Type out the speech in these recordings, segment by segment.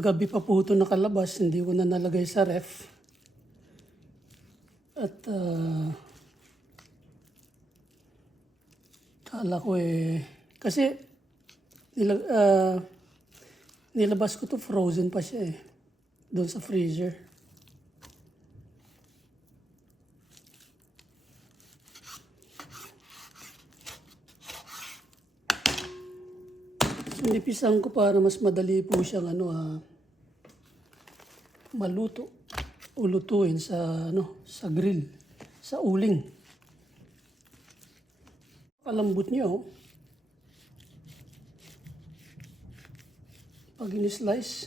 Kagabi pa po ito nakalabas, hindi ko na nalagay sa ref. At ah, kala ko eh, kasi nilag, ah, nilabas ko to frozen pa siya eh, doon sa freezer. Sinipisan ko para mas madali po siyang ano ah, maluto o lutuin sa ano sa grill, sa uling. Kalambot niya oh. Pag in-slice,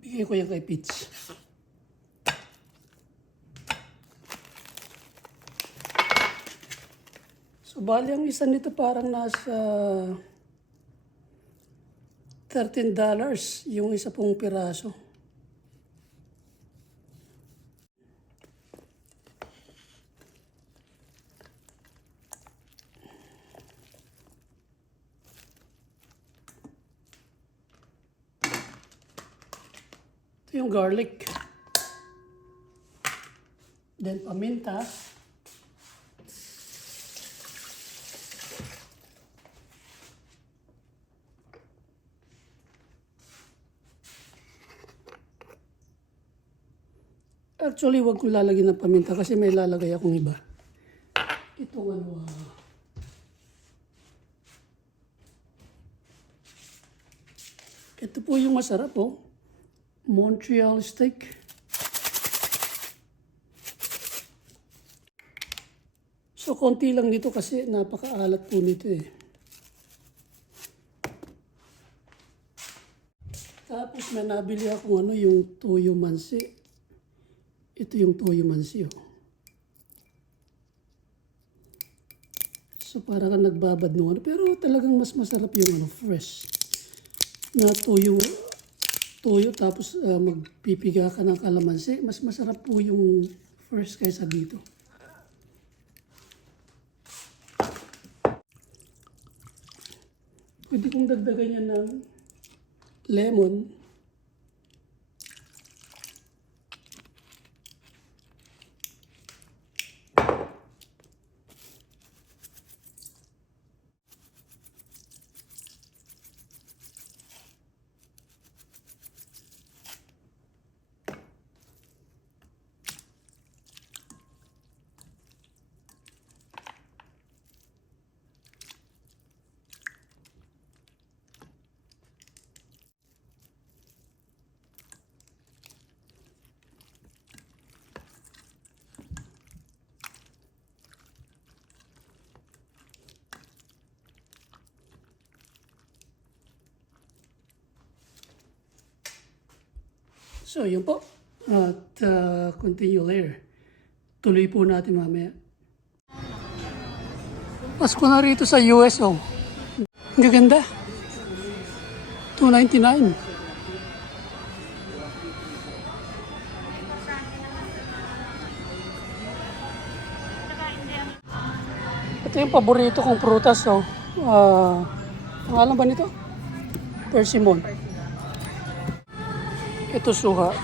bigay ko yan kay Pitch. So, bali ang isa nito parang nasa $13 yung isa pong piraso. Ito yung garlic. Then paminta. Actually, wag ko lalagyan ng paminta kasi may lalagay akong iba. Itong ano, ah, ito po yung masarap oh. Montreal steak. So, konti lang nito kasi napakaalat po nito eh. Tapos may nabili ako ano, yung toyo mansi. Ito yung toyo mansi oh. So para kang nagbabad ng ano. Pero talagang mas masarap yung ano, fresh. Na toyo, toyo tapos ah, magpipiga ka ng kalamansi. Mas masarap po yung fresh kaysa dito. Pwede kong dagdagan yan ng lemon. So, yun po. At uh, continue later. Tuloy po natin mamaya. Pasko na rito sa US, oh. Ang ganda. 299. Ito yung paborito kong prutas, oh. Ah, pangalan ba nito? Persimmon. Ito suha.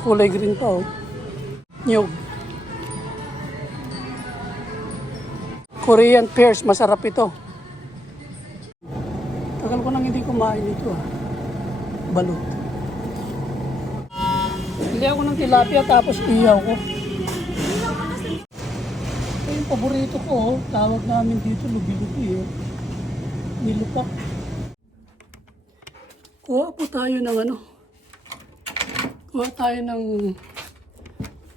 Kulay green pa oh. Nyug. Korean pears, masarap ito. Tagal ko nang hindi kumain ito ah. Balot. Hindi ako ng tilapia tapos iyaw ko. Ito yung paborito ko oh. Tawag namin dito lubi-lubi eh. Nilupak. Kuha po tayo ng ano. Kuha tayo ng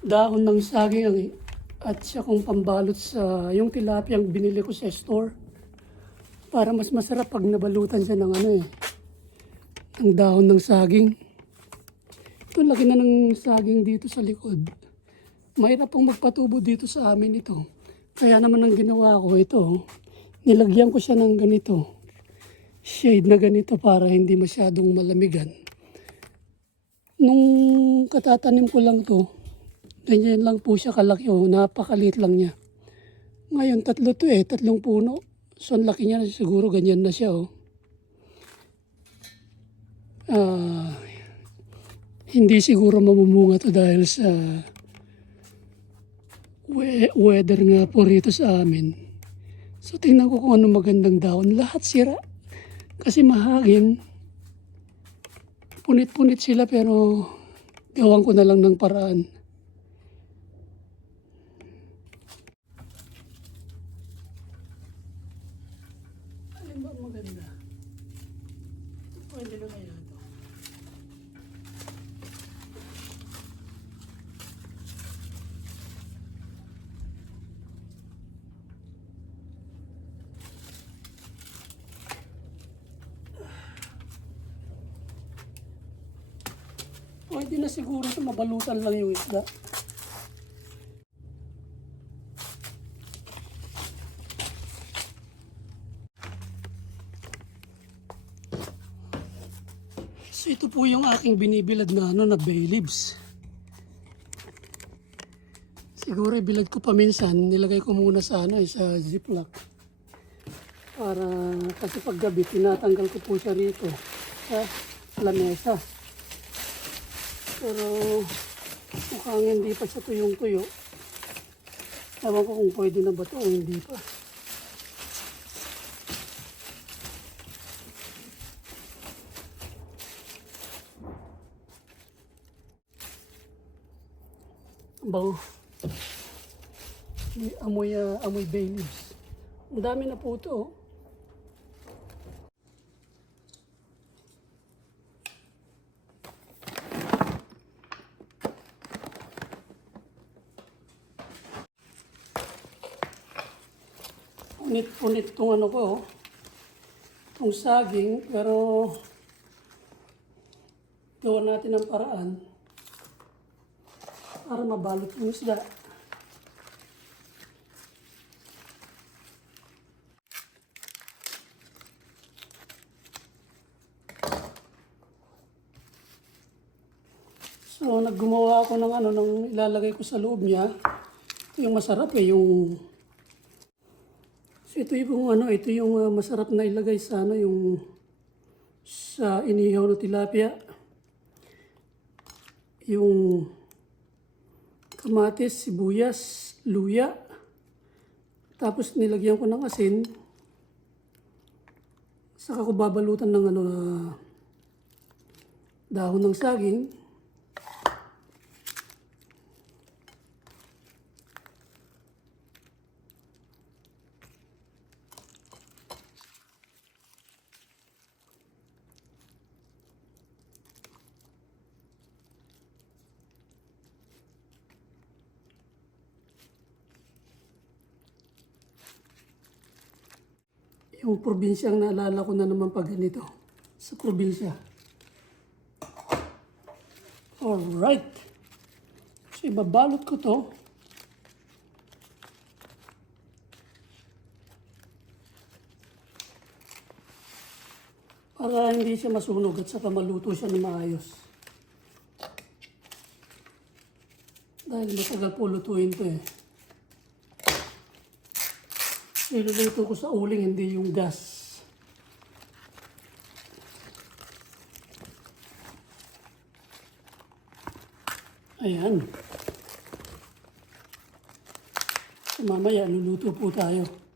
dahon ng saging at siya kung pambalot sa yung tilapia ang binili ko sa store. Para mas masarap pag nabalutan siya ng ano eh. Ng dahon ng saging. Ito, laki na ng saging dito sa likod. Mahirap pong magpatubo dito sa amin ito. Kaya naman ang ginawa ko ito, nilagyan ko siya ng ganito shade na ganito para hindi masyadong malamigan. Nung katatanim ko lang to, ganyan lang po siya kalaki oh, napakaliit lang niya. Ngayon tatlo to eh, tatlong puno. So, ang laki niya, siguro ganyan na siya, oh. Ah, hindi siguro mamumunga to dahil sa we- weather nga po rito sa amin. So, tingnan ko kung ano magandang dahon. Lahat sira. Kasi mahagin. Punit-punit sila pero gawan ko na lang ng paraan. Alin ba maganda? Pwede na kaya. Na siguro ito mabalutan lang yung isda. So ito po yung aking binibilad na ano na bay leaves. Siguro ibilad ko pa minsan, nilagay ko muna sa ano eh, sa ziplock. Para kasi pag gabi tinatanggal ko po siya rito sa lamesa. Pero mukhang hindi pa siya tuyong-tuyo. Ewan ko kung pwede na ba ito o hindi pa. Ang bango. May amoy, ah, amoy bay leaves. Ang dami na po ito. oh. Punit-punit itong ano ko. Itong saging. Pero gawa natin ang paraan para mabalot yung isda. So, naggumawa ako ng ano, nang ilalagay ko sa loob niya. Ito yung masarap eh, yung... Ito yung ano, ito yung ah, masarap na ilagay sa ano, yung... Sa inihaw na tilapia. Yung kamatis, sibuyas, luya. Tapos nilagyan ko ng asin. Saka ko babalutan ng ano, ah, dahon ng saging. Yung probinsyang naalala ko na naman pag ganito. Sa probinsya. Alright. So, ibabalot ko to. Para hindi siya masunog at saka maluto siya ng maayos. Dahil matagal po lutuin to eh. Niluluto ko sa uling, hindi yung gas. Ayan. Mamaya, luluto po tayo.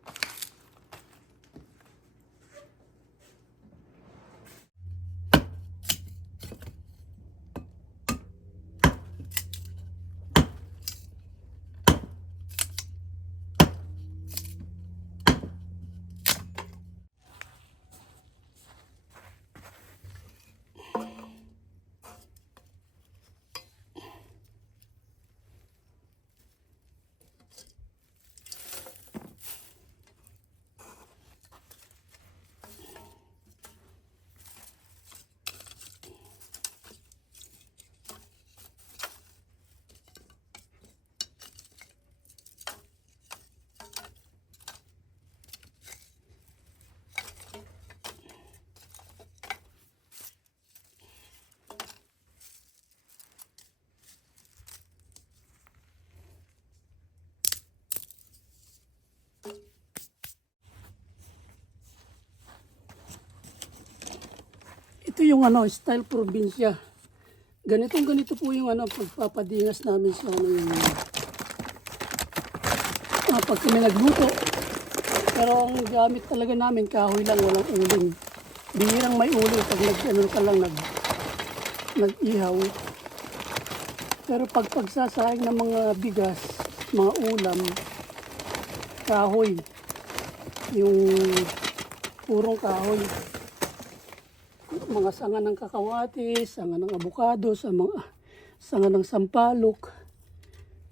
Yung ano, style probinsya. Ganitong ganito po yung ano, pagpapadingas namin sa ano yung ah, pag kami nagluto. Pero ang gamit talaga namin, kahoy lang, walang uling. Bihirang may uling pag nag, ano ka lang, nag, nag-ihaw. Pero pag pagsasayang ng mga bigas, mga ulam, kahoy. Yung purong kahoy. Mga sanga ng kakawati, sanga ng abukado, sa mga sanga ng sampalok.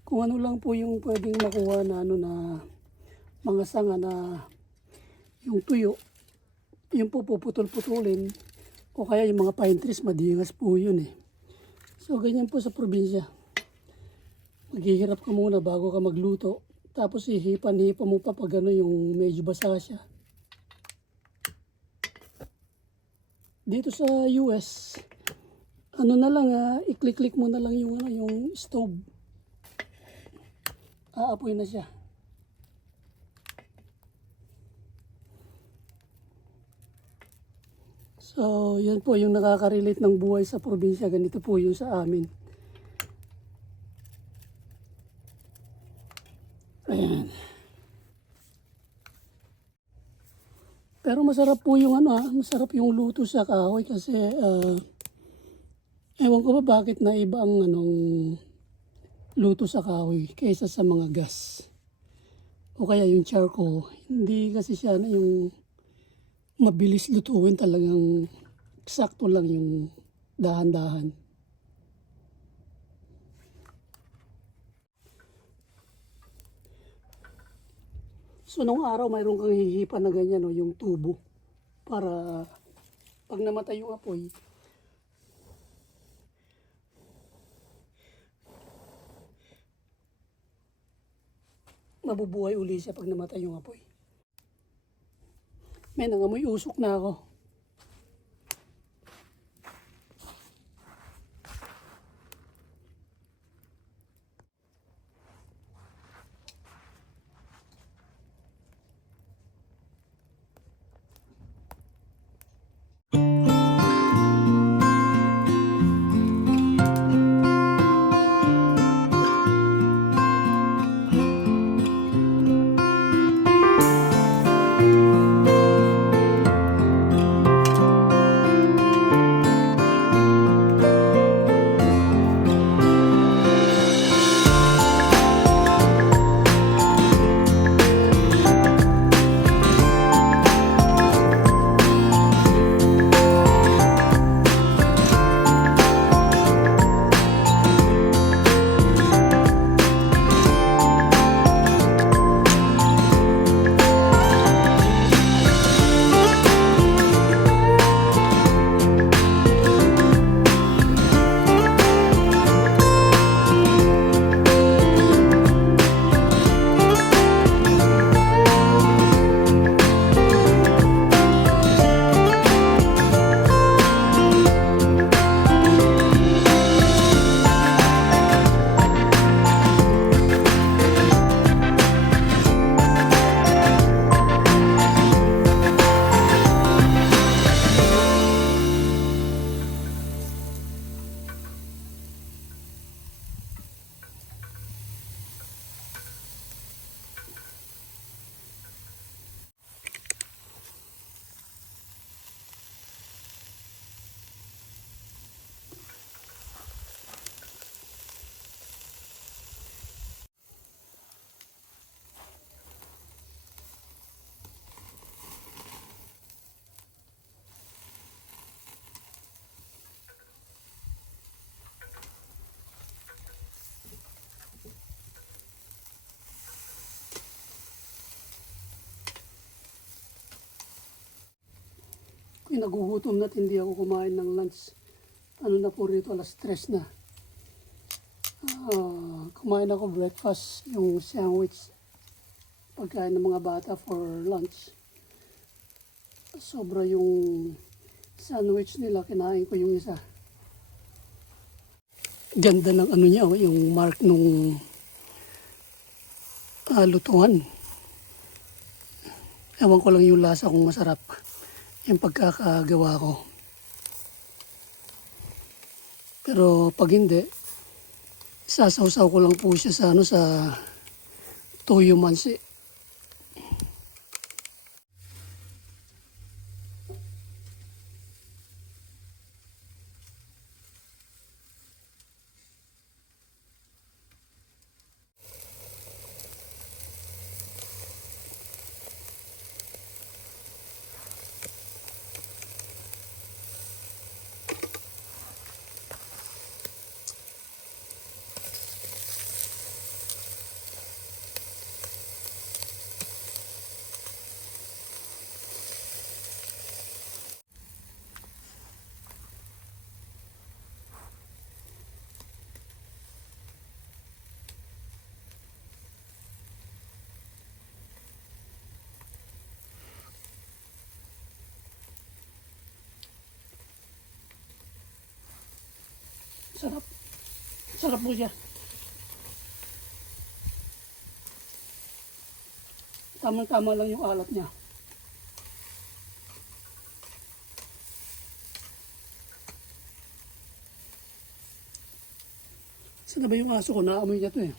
Kung ano lang po yung pwedeng makuha na ano na mga sanga na yung tuyo. Yung po puputol-putulin. O kaya yung mga pine trees, madingas po yun eh. So ganyan po sa probinsya. Maghihirap ka muna bago ka magluto. Tapos ihipan-hipan mo pa pag ano yung medyo basa siya. Dito sa US, ano na lang ah, i-click-click mo na lang yung ano yung stove. Aapoy na siya. So, yan po yung nakaka-relate ng buhay sa probinsya. Ganito po yung sa amin. Ayan. Pero masarap po yung ano ah, masarap yung luto sa kahoy kasi ah, ewan ko ba bakit na iba ang anong luto sa kahoy kaysa sa mga gas. O kaya yung charcoal. Hindi kasi siya na yung mabilis lutuin talagang sakto lang yung dahan-dahan. So nung araw mayroon kang hihipan na ganyan no, yung tubo para pag namatay yung apoy mabubuhay uli siya pag namatay yung apoy. May nangamoy usok na ako. Nagugutom na at hindi ako kumain ng lunch, ano na po rito, alas stress na. Ah, kumain ako breakfast, yung sandwich, pagkain ng mga bata for lunch. Sobra yung sandwich nila, kinain ko yung isa. Ganda ng ano niya, oh, yung mark nung ah, lutuan. Ewan ko lang yung lasa kung masarap yung pagkakagawa ko. Pero pag hindi, sasawsaw ko lang po siya sa, ano, sa toyo mansi. Sarap. Sarap po siya. Tamang-tama lang yung alat niya. Saan na ba yung aso ko? Naamoy niya to eh.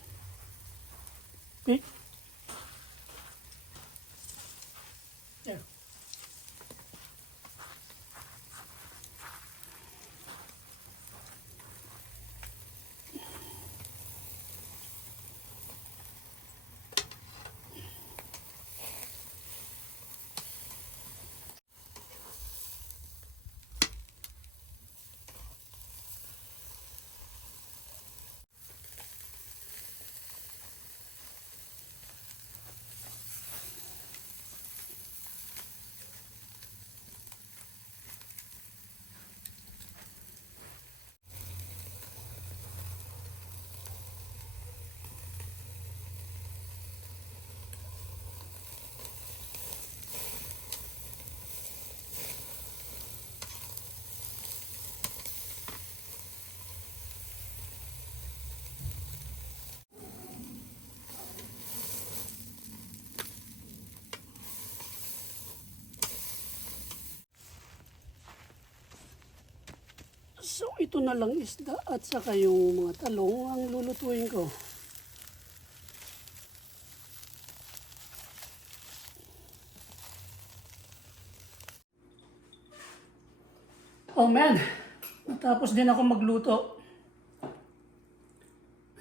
So ito na lang isda at saka yung mga talong ang lulutuin ko. Oh man, natapos din ako magluto.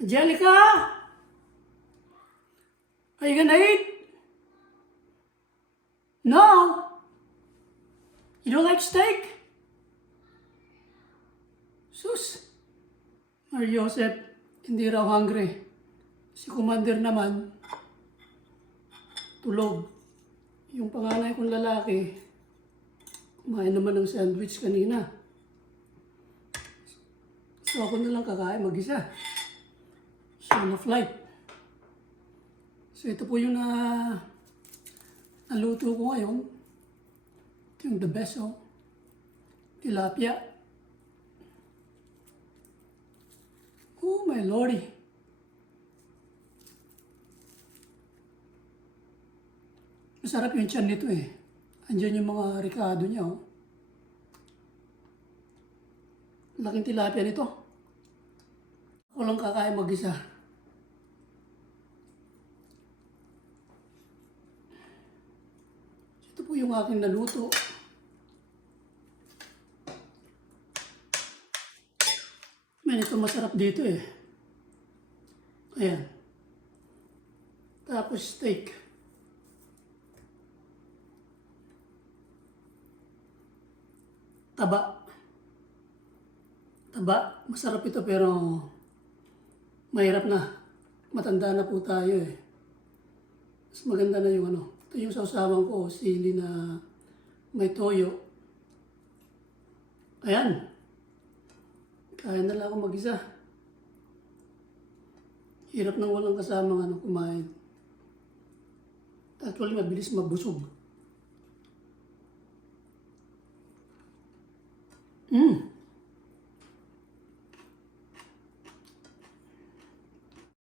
Angelica! Are you gonna eat? No! You don't like steak? Sus! Mar Joseph, hindi raw hungry. Si Commander naman, tulog. Yung panganay kong lalaki, kumain naman ng sandwich kanina. So ako na lang kakain mag-isa. Siya na flight. So ito po yung na naluto ko ngayon. Ito yung the best oh. Tilapia. Oh my lordy. Masarap yung tiyan nito eh. Andiyan yung mga ricado niya oh. Laking tilapia nito. Ako lang kakain mag-isa. Ito po yung aking naluto. Man, ito masarap dito eh. Ayan. Tapos steak. Taba. Taba. Masarap ito pero mahirap na. Matanda na po tayo eh. Mas maganda na yung ano. Ito yung sausawan ko, sili na may toyo. Ayan. Kaya na lang ako mag-isa. Hirap nang walang kasama ano, kumain. Actually, mabilis mabusog. Mm.